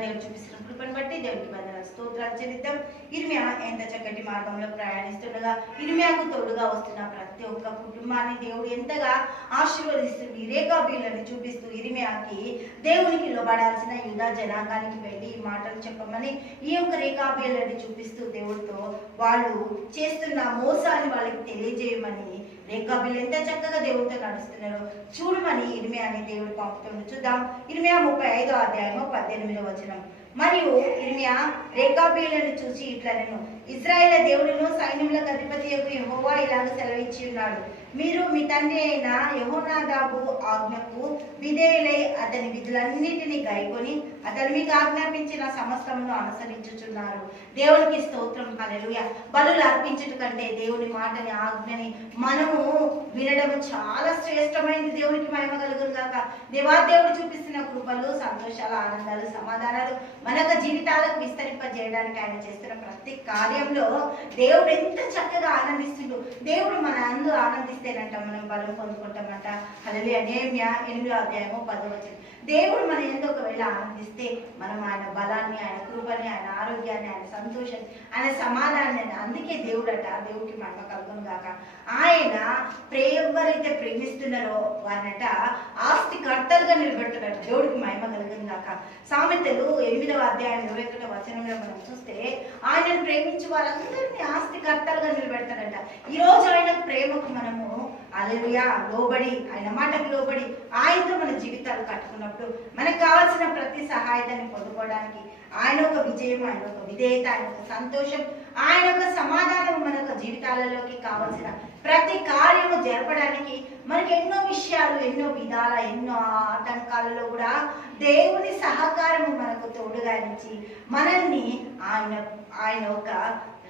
నేను చూపిస్తున్న కృపను బట్టి దేవుడికి వందనాలు. ఎంత చక్కటి మార్గంలో ప్రయాణిస్తుండగా ఇరిమియాకు తోడుగా వస్తున్న ప్రతి ఒక్క కుటుంబాన్ని దేవుడు ఎంతగా ఆశీర్వదిస్తుంది రేఖాబీలను చూపిస్తూ ఇరిమియాకి దేవునికి లోబడాల్సిన యుధ జనాంగానికి వెళ్ళి ఈ మాటలు చెప్పమని ఈ యొక్క రేఖాబీలని చూపిస్తూ దేవుడితో వాళ్ళు చేస్తున్న మోసాన్ని వాళ్ళకి తెలియజేయమని రేఖాబీలు ఎంత చక్కగా దేవుడితో నడుస్తున్నారో చూడమని ఇర్మియాని దేవుడు పంపుతుండు చూద్దాం. ఇరిమియా ముప్పై ఐదో అధ్యాయము పద్దెనిమిదో వచనం. మరియు ఇర్మియా రేఖాబీలను చూసి ఇట్లా నేను ఇజ్రాయేల్ దేవుడును సైన్యముల అధిపతి యహోవా ఇలాగ సెలవిచ్చి ఉన్నాడు. మీరు మీ తండ్రి అయిన యహోనాదాబు ఆజ్ఞకు విధేయులై అతని విధులన్నిటినీ గైకొని అతను మీకు ఆజ్ఞాపించిన సమస్తమును అనుసరించుచున్నారు. దేవునికి స్తోత్రం. హల్లెలూయా. బలు అర్పించుట కంటే దేవుని మాటని ఆజ్ఞని మనము వినడం చాలా శ్రేష్టమైనది దేవునికి మహిమ కలుగురు కాక దేవా దేవుడు చూపిస్తున్న కృపలు సంతోషాలు ఆనందాలు సమాధానాలు మన యొక్క జీవితాలకు విస్తరింపజేయడానికి ఆయన చేస్తున్న ప్రతి కార్యంలో దేవుడు ఎంత చక్కగా ఆనందిస్తుండు. దేవుడు మన అందు ఆనందిస్తేనంట మనం బలం పొందుకుంటాం. అలాగే అనేమ్య ఎనిమిదో అధ్యాయము పదవచ్చు దేవుడు మన ఎందు ఒకవేళ ఆనందిస్తే మనం ఆయన బలాన్ని ఆయన కృపని ఆయన ఆరోగ్యాన్ని ఆయన సంతోషాన్ని ఆయన సమాధానాన్ని అందుకే దేవుడట దేవుడికి మహిమ కలుగును గాక. ఆయన ప్రే ఎవరైతే ప్రేమిస్తున్నారో వారినట ఆ కర్తలుగా నిలబెడుతున్నాడు దేవుడికి మహిమ కలుగును గాక సామెతలు ఎనిమిదవ అధ్యాయం ఇరవై ఒకటో వచనంలో మనం చూస్తే ఆయనను ప్రేమించి వారందరినీ ఆస్తి కర్తలుగా నిలబెడతాడట. ఈ రోజు ఆయన ప్రేమకు మనము అలెలుయా లోబడి ఆయన మాటకు లోబడి ఆయనతో మన జీవితాలు కట్టుకున్నప్పుడు మనకు కావాల్సిన ప్రతి సహాయతని పొందుకోవడానికి ఆయన ఒక విజయం ఆయన ఒక విధేయత ఆయన ఒక సంతోషం ఆయన ఒక సమాధానం మన యొక్క జీవితాలలోకి కావాల్సిన ప్రతి కార్యము జరపడానికి మనకి ఎన్నో విషయాలు ఎన్నో విధాల ఎన్నో ఆటంకాలలో కూడా దేవుని సహకారము మనకు తోడుగా ఇచ్చి మనల్ని ఆయన ఆయన ఒక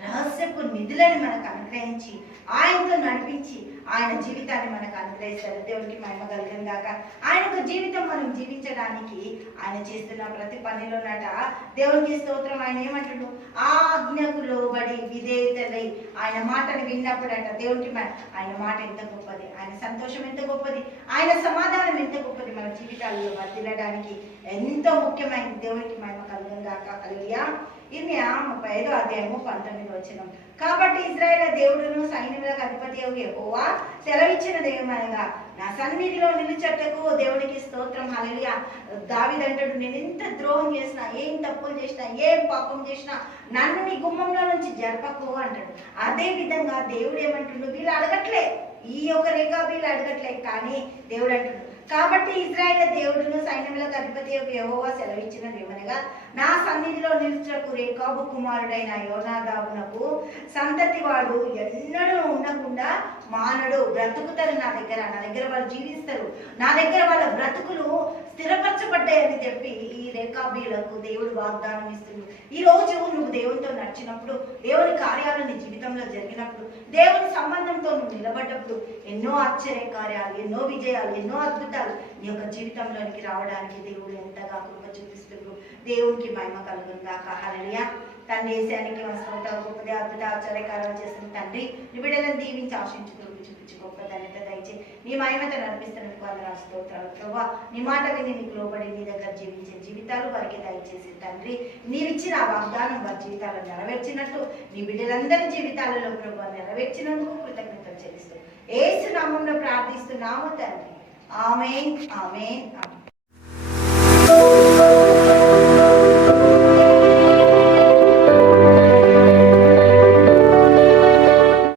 రహస్యపు నిధులను మనకు అనుగ్రహించి ఆయనతో నడిపించి ఆయన జీవితాన్ని మనకు అనుగ్రహిస్తారు. దేవుడికి మహిమ కలిగిన గాక ఆయన జీవితం మనం జీవించడానికి ఆయన చేస్తున్న ప్రతి పనిలోనట దేవునికి స్తోత్రం. ఆయన ఏమంటాడు? ఆజ్ఞకు లోబడి విధేయతలై ఆయన మాటను విన్నప్పుడట దేవుడికి మ- ఆయన మాట ఎంత గొప్పది? ఆయన సంతోషం ఎంత గొప్పది? ఆయన సమాధానం ఎంత గొప్పది? మన జీవితాల్లో వర్దిలడానికి ఎంతో ముఖ్యమైనది. దేవుడికి ఇర్మియా ఇది ముప్పై ఐదు అధ్యాయము పంతొమ్మిది వచ్చిన కాబట్టి ఇజ్రాయేల్ దేవుడును సైన్యములకు అధిపతి ఎక్కువ సెలవిచ్చిన దేవమనగా నా సన్నిధిలో నిలుచట్టకు దేవునికి స్తోత్రం హల్లెలూయా. దావిదంటాడు నేను ఎంత ద్రోహం చేసినా ఏం తప్పులు చేసినా ఏం పాపం చేసినా నన్ను నీ గుమ్మంలో నుంచి జరపకు అంటాడు. అదే విధంగా దేవుడు ఏమంటుండు వీళ్ళు అడగట్లే. ఈ యొక్క రేఖ వీళ్ళు అడగట్లే. కానీ దేవుడు అంటుడు కాబట్టి ఇజ్రాయేల్ దేవుడును సైన్యములకు అధిపతి యొక్క సెలవిచ్చినది ఏమనగా నా సన్నిధిలో నిలుచుటకు రేకాబు కుమారుడైన యోనాదాబునకు సంతతి వాడు ఎన్నడూ ఉండకుండా మానడు బ్రతుకుతారు నా దగ్గర నా దగ్గర వాళ్ళు జీవిస్తారు నా దగ్గర వాళ్ళ బ్రతుకులు స్థిరపరచబడ్డాయని చెప్పి ఈ రేఖాబీలకు దేవుడు వాగ్దానం ఇస్తుంది ఈ రోజు నువ్వు దేవునితో నడిచినప్పుడు దేవుని కార్యాలు నీ జీవితంలో జరిగినప్పుడు దేవుని సంబంధంతో నువ్వు నిలబడ్డప్పుడు ఎన్నో ఆశ్చర్య కార్యాలు ఎన్నో విజయాలు ఎన్నో అద్భుతాలు నీ యొక్క జీవితంలోనికి రావడానికి దేవుడు ఎంతగా కృప చూపిస్తున్నారు దేవునికి మహిమ కలుగును గాక. హల్లెలూయా. తండ్రి ఏసానికి స్తోత్రం గొప్పది అద్భుత ఆశ్చర్యకారాలు చేసిన తండ్రి నిబిడలను దీవించి ఆశించు కృప చూపించి గొప్ప ధన్యత దయచే నీ మహిమత నడిపిస్తున్నందుకు వాళ్ళ స్తోత్రాలు. ప్రభా నీ మాట విని నీకు లోబడి నీ దగ్గర జీవించే జీవితాలు వారికి దయచేసి తండ్రి నీవిచ్చిన ఆ వాగ్దానం వారి జీవితాలను నెరవేర్చినట్టు నీ బిడ్డలందరి జీవితాలలో ప్రభు నెరవేర్చినందుకు కృతజ్ఞతలు చెల్లిస్తూ ఏసు నామంలో ప్రార్థిస్తున్నాము తండ్రి. ஆமேன் ஆமேன் ஆமேன்